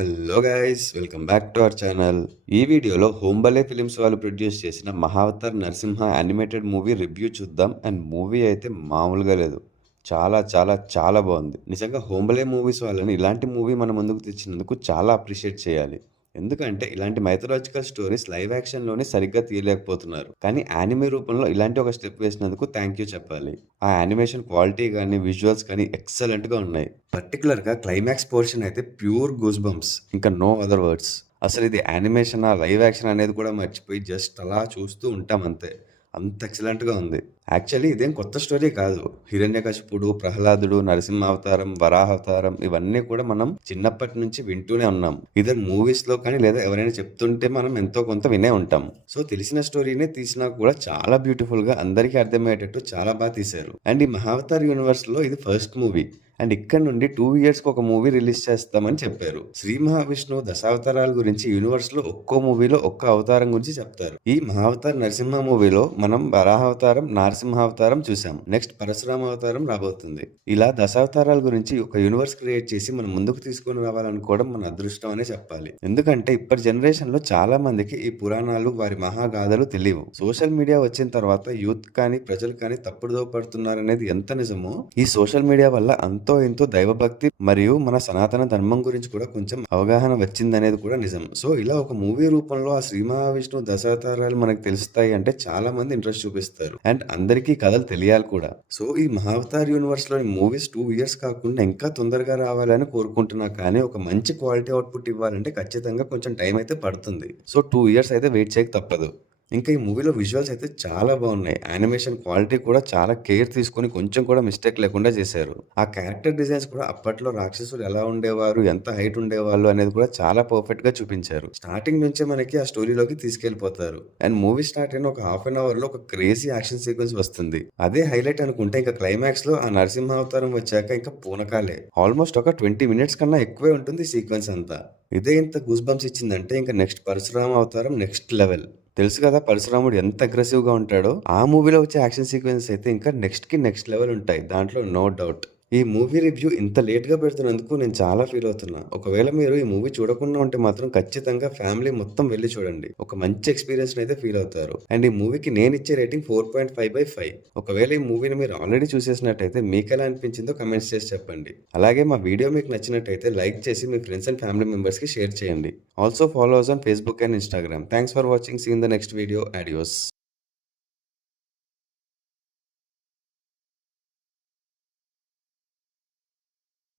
Hello guys, welcome back to our channel. ఈ వీడియోలో Hombale films వాళ్ళు ప్రొడ్యూస్ చేసిన Mahavatar Narasimha animated movie review చూద్దాం. అండ్ మూవీ అయితే మామూలుగా లేదు. చాలా చాలా చాలా బాగుంది. నిజంగా హోంబలే మూవీస్ వాళ్ళని ఇలాంటి మూవీ మన ముందుకు తెచ్చినందుకు చాలా అప్రిషియేట్ చేయాలి. ఎందుకంటే ఇలాంటి మైథలాజికల్ స్టోరీస్ లైవ్ యాక్షన్లోనే సరిగ్గా తీయలేకపోతున్నారు. కానీ యానిమే రూపంలో ఇలాంటి ఒక స్టెప్ వేసినందుకు థ్యాంక్ యూ చెప్పాలి. ఆ యానిమేషన్ క్వాలిటీ కానీ విజువల్స్ కానీ ఎక్సలెంట్గా ఉన్నాయి. పర్టికులర్గా క్లైమాక్స్ పోర్షన్ అయితే ప్యూర్ గూస్ బంప్స్, ఇంకా నో అదర్ వర్డ్స్. అసలు ఇది యానిమేషన్ లైవ్ యాక్షన్ అనేది కూడా మర్చిపోయి జస్ట్ అలా చూస్తూ ఉంటాం అంతే. అంత ఎక్సలెంట్గా ఉంది. యాక్చువల్లీ ఇదేం కొత్త స్టోరీ కాదు. హిరణ్యకశిపుడు, ప్రహ్లాదుడు, నరసింహావతారం, వరాహావతారం ఇవన్నీ కూడా మనం చిన్నప్పటి నుంచి వింటూనే ఉన్నాం. ఇదే మూవీస్ లో కానీ లేదా ఎవరైనా చెప్తుంటే మనం ఎంతో కొంత వినే ఉంటాం. సో తెలిసిన స్టోరీనే తీసినా కూడా చాలా బ్యూటిఫుల్ గా అందరికీ అర్థమయ్యేటట్టు చాలా బాగా తీశారు. అండ్ ఈ మహావతార్ యూనివర్స్ లో ఇది ఫస్ట్ మూవీ. అండ్ ఇక్కడ నుండి 2 years కి ఒక మూవీ రిలీజ్ చేస్తామని చెప్పారు. శ్రీ మహావిష్ణువు దశావతారాల గురించి యూనివర్స్ లో ఒక్కో మూవీలో ఒక్క అవతారం గురించి చెప్తారు. ఈ మహావతార్ నరసింహ మూవీలో మనం వరాహావతారం, నరసింహావతారం చూసాం. నెక్స్ట్ పరశురామ అవతారం రాబోతుంది. ఇలా దశావతారాల గురించి ఒక యూనివర్స్ క్రియేట్ చేసి మనం ముందుకు తీసుకొని రావాలనుకోవడం మన అదృష్టం అనే చెప్పాలి. ఎందుకంటే ఇప్పటి జనరేషన్ లో చాలా మందికి ఈ పురాణాలు, వారి మహాగాథలు తెలియవు. సోషల్ మీడియా వచ్చిన తర్వాత యూత్ కానీ ప్రజలు కానీ తప్పుడుదో పడుతున్నారనేది ఎంత నిజమో, ఈ సోషల్ మీడియా వల్ల ఎంతో దైవభక్తి మరియు మన సనాతన ధర్మం గురించి కూడా కొంచెం అవగాహన వచ్చిందనేది కూడా నిజం. సో ఇలా ఒక మూవీ రూపంలో ఆ శ్రీ మహావిష్ణువు దశావతారాలు మనకు తెలుస్తాయి అంటే చాలా మంది ఇంట్రెస్ట్ చూపిస్తారు. అండ్ అందరికీ కథలు తెలియాలి కూడా. సో ఈ మహావతార్ యూనివర్స్ లోని మూవీస్ 2 years కాకుండా ఇంకా తొందరగా రావాలని కోరుకుంటున్నా. కానీ ఒక మంచి క్వాలిటీ అవుట్పుట్ ఇవ్వాలంటే ఖచ్చితంగా కొంచెం టైం అయితే పడుతుంది. సో 2 years అయితే వెయిట్ చేయక తప్పదు. ఇంకా ఈ మూవీలో విజువల్స్ అయితే చాలా బాగున్నాయి. యానిమేషన్ క్వాలిటీ కూడా చాలా కేర్ తీసుకొని కొంచెం కూడా మిస్టేక్ లేకుండా చేశారు. ఆ క్యారెక్టర్ డిజైన్స్ కూడా అప్పట్లో రాక్షసులు ఎలా ఉండేవారు, ఎంత హైట్ ఉండేవాళ్ళు అనేది కూడా చాలా పర్ఫెక్ట్ గా చూపించారు. స్టార్టింగ్ నుంచే మనకి ఆ స్టోరీలోకి తీసుకెళ్లిపోతారు. అండ్ మూవీ స్టార్ట్ అయిన ఒక హాఫ్ అన్ అవర్ లో ఒక క్రేజీ యాక్షన్ సీక్వెన్స్ వస్తుంది. అదే హైలైట్ అనుకుంటే ఇంకా క్లైమాక్స్ లో ఆ నరసింహ అవతారం వచ్చాక ఇంకా పూనకాలే. ఆల్మోస్ట్ ఒక 20 minutes కన్నా ఎక్కువే ఉంటుంది సీక్వెన్స్ అంతా. ఇదే ఇంత గూస్ బంప్స్ ఇచ్చిందంటే ఇంకా నెక్స్ట్ పరశురామ అవతారం నెక్స్ట్ లెవెల్. తెలుసు కదా పరశురాముడు ఎంత అగ్రెసివ్ గా ఉంటాడో. ఆ మూవీలో వచ్చే యాక్షన్ సీక్వెన్స్ అయితే ఇంకా నెక్స్ట్ లెవెల్ ఉంటాయి, దాంట్లో నో డౌట్. ఈ మూవీ రివ్యూ ఇంత లేట్ గా పెడుతున్నందుకు నేను చాలా ఫీల్ అవుతున్నా. ఒకవేళ మీరు ఈ మూవీ చూడకుండా ఉంటే మాత్రం ఖచ్చితంగా ఫ్యామిలీ మొత్తం వెళ్ళి చూడండి. ఒక మంచి ఎక్స్పీరియన్స్ అయితే ఫీల్ అవుతారు. అండ్ ఈ మూవీకి నేను ఇచ్చే రేటింగ్ 4.5/5. ఒకవేళ ఈ మూవీని మీరు ఆల్రెడీ చూసేసినట్టయితే మీకు ఎలా అనిపించిందో కమెంట్స్ చేసి చెప్పండి. అలాగే మా వీడియో మీకు నచ్చినట్టయితే లైక్ చేసి మీ ఫ్రెండ్స్ అండ్ ఫ్యామిలీ మెంబర్స్ కి షేర్ చేయండి. Also follow us on Facebook and Instagram. Thanks for watching. See in the next video. Adios.